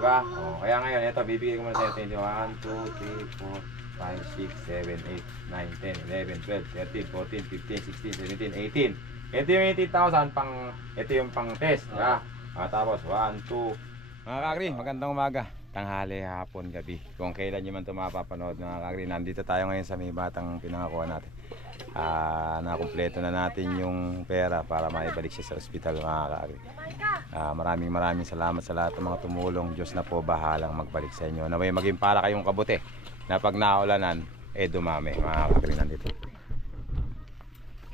Diba? O, kaya ngayon, ito, bibigay ko muna sa ito. 1, 2, 3, 4, 5, 6, 7, 8, 9, 10, 11, 12, 13, 14, 15, 16, 17, 18. Ito yung 18,000 pang, ito yung pang test. Diba? Tapos, 1, 2. Mga kakri, magandang umaga. Tanghali, hapon, gabi. Kung kailan nyo man ito mapapanood, mga kakri, nandito tayo ngayon sa may batang pinangakuha natin. Nakumpleto na natin yung pera para maibalik siya sa ospital, mga kakri. Maraming salamat sa lahat ng mga tumulong. Diyos na po bahalang magbalik sa inyo. Naway maging para kayong kabuti na pag naulanan, dumami, mga kakri, nandito.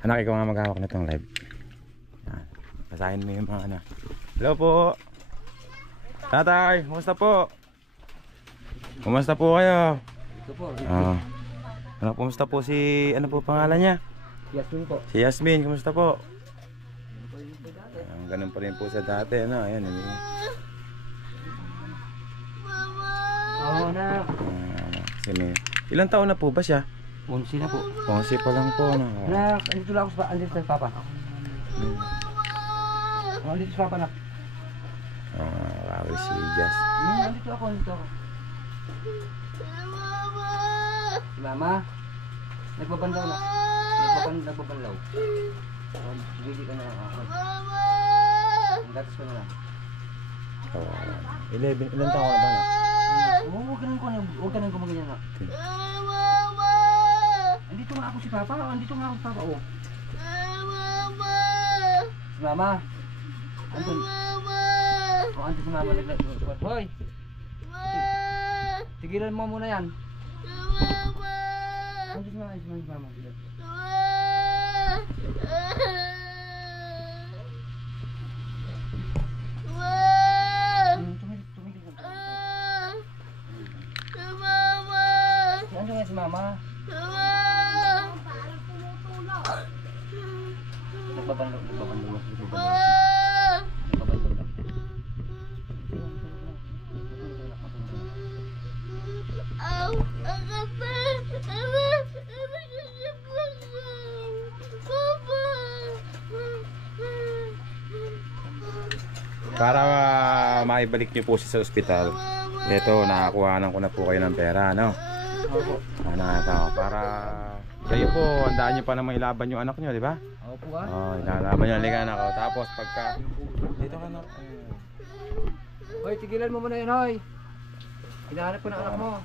Anak, ikaw nga maghawak na itong live. Basahin mo yung mga ano. Hello po Tatay, kumusta po? Kumusta po kayo? Ito po. Kumusta po si, ano po pangalan niya? Yasmin po. Si Yasmin, kumusta po? Ganun pa rin po sa dati, ano? Ayan, Oo na. Ilang taon na po ba siya? 11 na po. 11 pa lang po, ano? Anak, andito lang ako sa andito sa papa. Andito sa papa na. Si Jas. Andito ako, andito ako. Si Mama, nagbabanlaw na. Nagbabanlaw. Bili ka na lang ako. Ang gatas ko na lang. 11, ilang taon na ba na? Huwag ka nang gumaganyan na. Andito nga ako si Papa, andito nga ako si Papa, oh. Si Mama. Andun. Oh, andun si Mama naglalakad. Hoy! Tigilan mo muna yan. Andun si Mama. Ano nga si Mama? Nagbabanlaw. Para maibalik niyo po siya sa ospital. Ito, nakakuhanan ko na po kayo ng pera, no? Opo. Para kayo po, handaan niyo pa naman ilaban yung anak niyo, di ba? Opo Ilalaban niyo ang anak ko. Tapos pagka dito ka na. Hoy, tigilan mo muna yun, hoy. Hinahanap ko ng anak mo.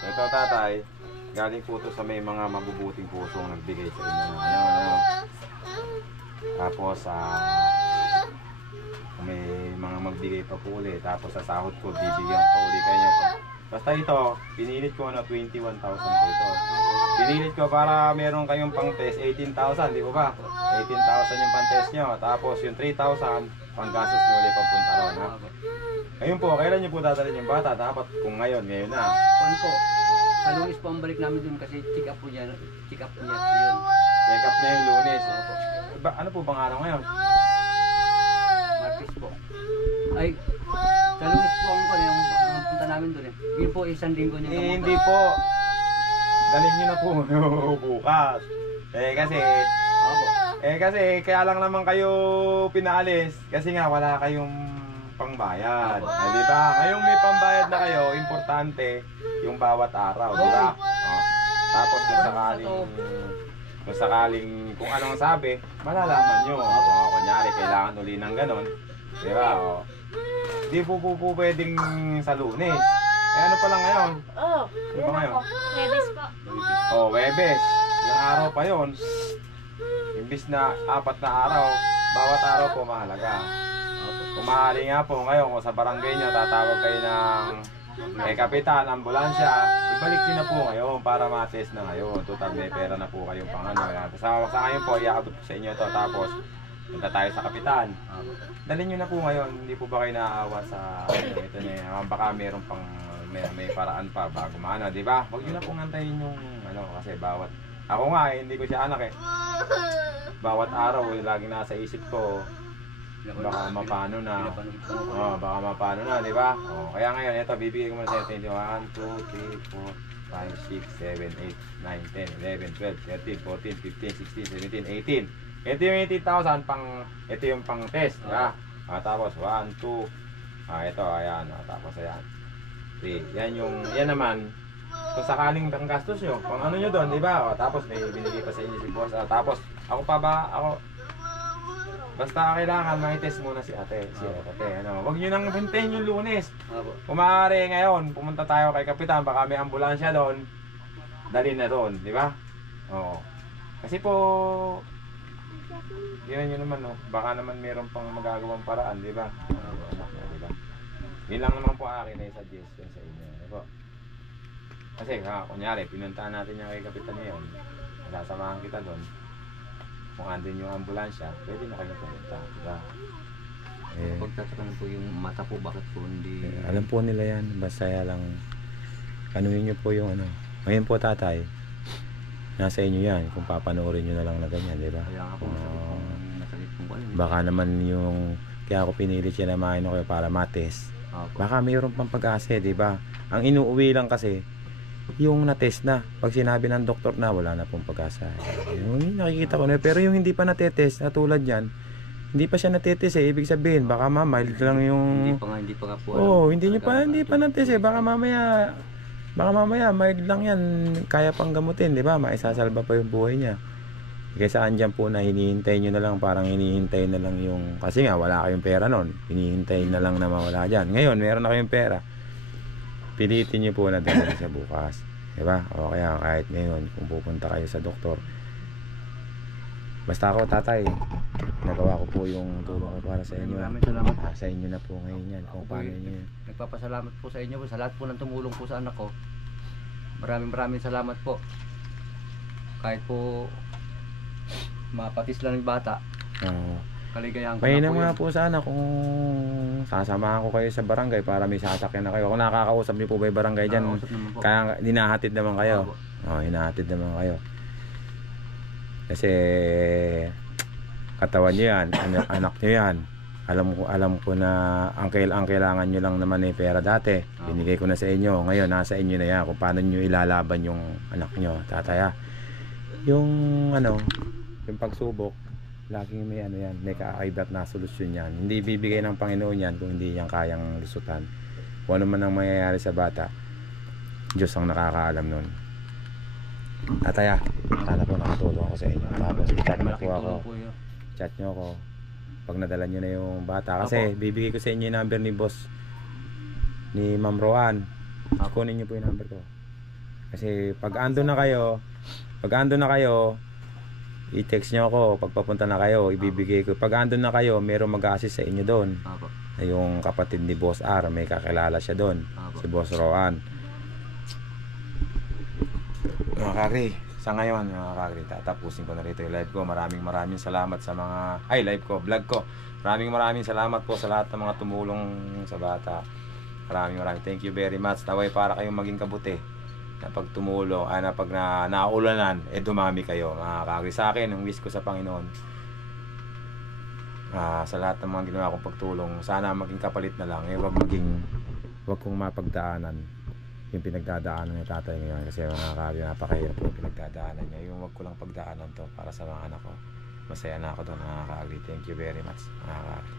Ito, tatay. Galing po to sa may mga mabubuting pusong nagbigay sa inyo ng ano. Tapos may mga magbigay pa po ulit. Tapos sa sahod ko bibigyan ko pa ulit kayo. Basta ito, pinilit ko na 21,000 po ito. Pinilit ko para meron kayong pang test 18,000, di ba? 18,000 yung pang test nyo. Tapos yung 3,000 pang gastos nyo ulit papunta ron, ha? Ngayon po, kailan nyo po dadalhin yung bata? Dapat kung ngayon na. Kuan po. Sa Lunes po ang balik namin dun kasi check up po niya yun. Check up na yung Lunes. Ano po bang araw ngayon? Martes po. Ay, sa Lunes po ang punta namin dun eh. Yun po isang linggo niya kamunta. Hindi po. Dalhin nyo na po bukas. Kasi kaya lang naman kayo pinaalis. Kasi nga wala kayong pangbayad. Di ba? Ngayong may pambayad na kayo, importante yung bawat araw, di ba? Tapos kung sakaling kung anong sabi, malalaman nyo. Kunyari, kailangan uli ng ganon. Di ba? Di po pwedeng sa Lunes. Ano pa lang ngayon? Ano ba ngayon? Webes po. Webes. Yung araw pa yun. Imbis na 4 na araw, bawat araw po mahalaga. Kung maaari nga po ngayon, kung sa barangay nyo, tatawag kayo ng kapitan, ambulansya, ibalik nyo na po ngayon para ma-test na ngayon. Total may pera na po kayong pang ano. Sa ngayon po, iaabot ko sa inyo ito. Tapos, punta tayo sa kapitan. Dalhin nyo na po ngayon. Hindi po ba kayo naaawa sa ito niya? Baka meron pang may paraan pa bago maano, di ba? Huwag nyo na pong antayin yung ano, kasi bawat ako nga hindi ko siya anak eh. Bawat araw laging nasa isip ko baka mapano na. Baka mapano na, di ba? Kaya ngayon ito bibigay ko muna sa inyo 1, 2, 3, 4, 5, 6, 7, 8, 9, 10, 11, 12, 13, 14, 15, 16, 17, 18. Ito yung 80,000 pang, ito yung pang test, di ba? Tapos 1, 2, ito, ayan, tapos ayan. 3, yan naman, kung sakaling ang gastos nyo, kung ano nyo doon, di ba? Tapos may binigay pa sa inyo si boss. Tapos, basta kailangan mai-test muna si ate, ano. Huwag nyo nang hintayin yung Lunes. Kung maaari ngayon, pumunta tayo kay Kapitan, baka may ambulansya doon, dalhin na doon, di ba? Oo. Kasi po, yun yun naman, no? Baka naman meron pang magagawang paraan, di ba? Di ba? Yun lang naman po akin na suggestion sa inyo, di ba? Kasi kunyari, pinuntahan natin yung kay Kapitan ngayon, sasamahan kita doon. Kung andun yung ambulansya, pwede na kayo pumunta, di ba? Pagtataka po yung mata po, bakit po hindi... Alam po nila yan, basta lang anuhin nyo po yung ano. Ngayon po tatay, nasa inyo yan, kung papanoorin nyo na lang na ganyan, di ba? Kaya nga po, masakit po ko. Baka naman yung, kaya ako pinilit siya na main kayo para mates. Baka mayroon pang pag-asa, di ba? Ang inuuwi lang kasi, yung na-test na. Pag sinabi ng doktor na, wala na pong pag-asa. Yung nakikita ko na, pero yung hindi pa na-test, na tulad yan, hindi pa siya na-test eh. Ibig sabihin, baka mild lang yung... Hindi pa nga po. hindi pa na-test eh. Baka mamaya mild lang yan, kaya pang gamutin, di ba? Maisasalba pa yung buhay niya. Kaysa andyan po na hinihintay nyo na lang, parang hinihintay na lang yung, kasi nga wala kayong pera nun, hinihintay na lang na mawala dyan. Ngayon meron na kayong pera, pilitin nyo po na dahil sa bukas, di ba? O kaya kahit ngayon kung pupunta kayo sa doktor, basta ako tatay, nagawa ko po yung tulong ko para sa inyo. Maraming salamat. Sa inyo na po ngayon yan, kung paano nyo. Nagpapasalamat po sa inyo po, sa lahat po ng tumulong po sa anak ko. Maraming salamat po. Kahit po mapatis lang yung bata, kaligayahan ko may na po nga yun. po sana kung sasamahan ko kayo sa barangay para may sasakyan na kayo. Kung nakakausap niyo po ba yung barangay dyan, kaya hinahatid naman kayo. Hinahatid naman kayo. Kasi katawan nyo yan, anak nyo yan. Alam ko na ang kailangan nyo lang naman ay pera dati. Binigay ko na sa inyo. Ngayon nasa inyo na yan kung paano nyo ilalaban yung anak nyo, tataya. Yung yung pagsubok, laging may may kakaibat na solusyon yan. Hindi bibigay ng Panginoon yan kung hindi yan kayang lusutan. Kung ano man ang mangyayari sa bata, Diyos ang nakakaalam nun. Tataya, sana po nakatulong ako sa inyo. Tapos i-chat mo po ako. Chat nyo ako pag nadala nyo na yung bata. Kasi bibigay ko sa inyo yung number ni boss, ni Ma'am Roan. Kunin nyo po yung number ko. Kasi pag ando na kayo, i-text nyo ako. Pag papunta na kayo, ibibigay ko. Pag andun na kayo, meron mag-a-assist sa inyo doon. Yung kapatid ni Boss R, may kakilala siya doon. Si Boss Roan. Mga kakri, sa ngayon mga kakri, tatapusin ko na rito yung live ko. Maraming salamat sa mga, vlog ko. Maraming salamat po sa lahat ng mga tumulong sa bata. Maraming thank you very much. Taway para kayong maging kabuti. Na pag tumulong, na pag naulanan, dumami kayo mga kakri. Sa akin, ang wish ko sa Panginoon, sa lahat ng mga ginawa kong pagtulong, sana maging kapalit na lang. Wag kong mapagdaanan yung pinagdadaanan ng tatay ngayon. Kasi mga kakri, napakahirap yung pinagdadaanan niya. Yung wag ko lang pagdaanan to para sa mga anak ko. Masaya na ako doon mga kakri. Thank you very much mga kakri.